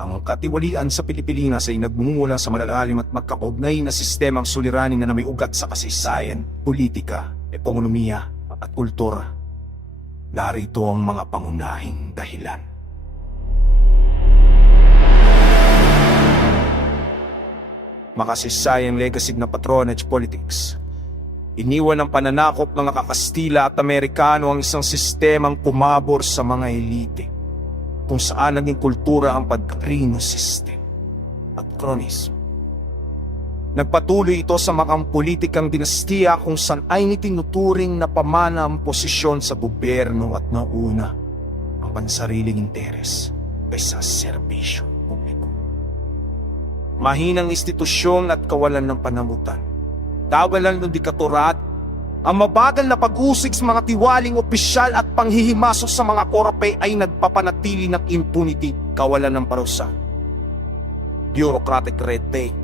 Ang katiwalian sa Pilipinas ay nagmumula sa malalalim at magkakaugnay na sistemang suliranin na may ugat sa kasaysayan, politika, ekonomiya at kultura. Narito ang mga pangunahing dahilan. Makasaysayang legacy na patronage politics. Iniwan ng pananakop ng Kakastila at Amerikano ang isang sistemang pumabor sa mga elite, kung saan naging kultura ang pagkakrino system at kronismo. Nagpatuloy ito sa makang politikang dinastiya kung saan ay tinuturing na pamana ang posisyon sa gobyerno at nauna ang pansariling interes kaysa serbisyo publiko. Mahinang institusyon at kawalan ng panamutan, kawalan ng diktatorado, ang mabagal na pag-usig sa mga tiwaling opisyal at panghihimasok sa mga korapay ay nagpapanatili ng impunity, kawalan ng parusa. Bureaucratic red tape.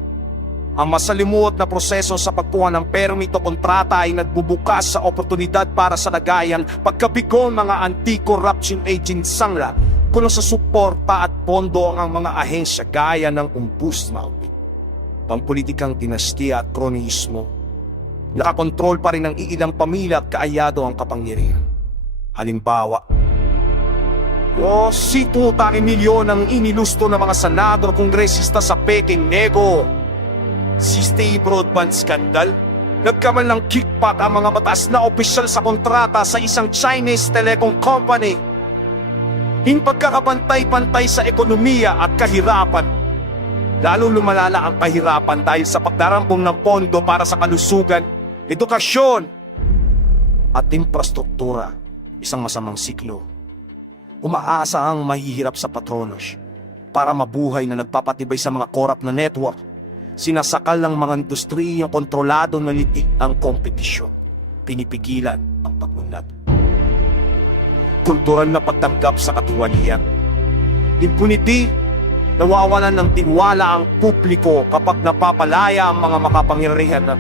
Ang masalimuot na proseso sa pagkuha ng permito kontrata ay nagbubukas sa oportunidad para sa lagayan pagkabigo ng mga anti-corruption agents sangla kuno sa suporta at pondo ang mga ahensya gaya ng ombudsman. Pampolitikang dinastiya at kronismo, nakakontrol pa rin ng iilang pamilya at kaayado ang kapangyarihan. Halimbawa, situtang milyon ang inilusto ng mga senador kongresista sa Peking Nego. Stay broadband scandal, nagkamal ng kickback ang mga mataas na opisyal sa kontrata sa isang Chinese telecom company. Pagkakapantay-pantay sa ekonomiya at kahirapan. Lalo lumalala ang kahirapan dahil sa pagdarambong ng pondo para sa kalusugan, edukasyon at infrastruktura, isang masamang siklo. Umaasa ang mahihirap sa patronos para mabuhay na nagpapatibay sa mga korap na network. Sinasakal ng mga industriyang kontrolado na litik ang kompetisyon. Pinipigilan ang pag-unlad. Kultural na pagtanggap sa katiwalian. Impunity, nawawalan ng tiwala ang publiko kapag napapalaya ang mga makapangyarihan na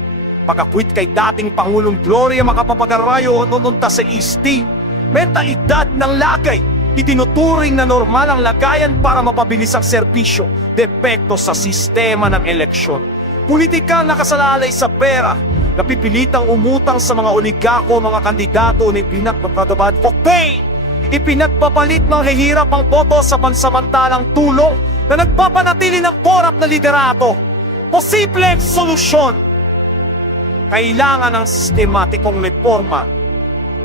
pagkakwit kay dating Pangulong Gloria Macapagal-Arroyo nununta sa IST. Mentalidad ng lagay, itinuturing na normal ang lagayan para mapabilis ang serbisyo, depekto sa sistema ng eleksyon. Politikang nakasalalay sa pera, napipilitang umutang sa mga oligako, mga kandidato na pinagpapradabad for pay. Ipinagpapalit ng hihirap ang boto sa pansamantalang tulong na nagpapanatili ng korap na liderato. Posibleng solusyon. Kailangan ng sistematikong reforma,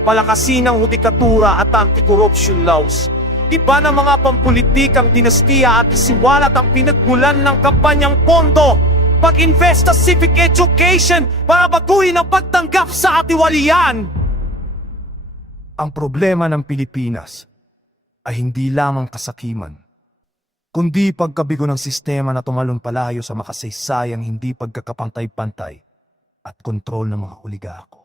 palakasin ang hudikatura at anti-corruption laws. Iba ng mga pampulitikang dinastiya at isiwalat ang pinagmulan ng kampanyang pondo. Pag-invest sa civic education para baguhin ang pagtanggap sa atiwalian. Ang problema ng Pilipinas ay hindi lamang kasakiman, kundi pagkabigo ng sistema na tumalon palayo sa makasaysayang hindi pagkakapantay-pantay at kontrol ng mga oligako.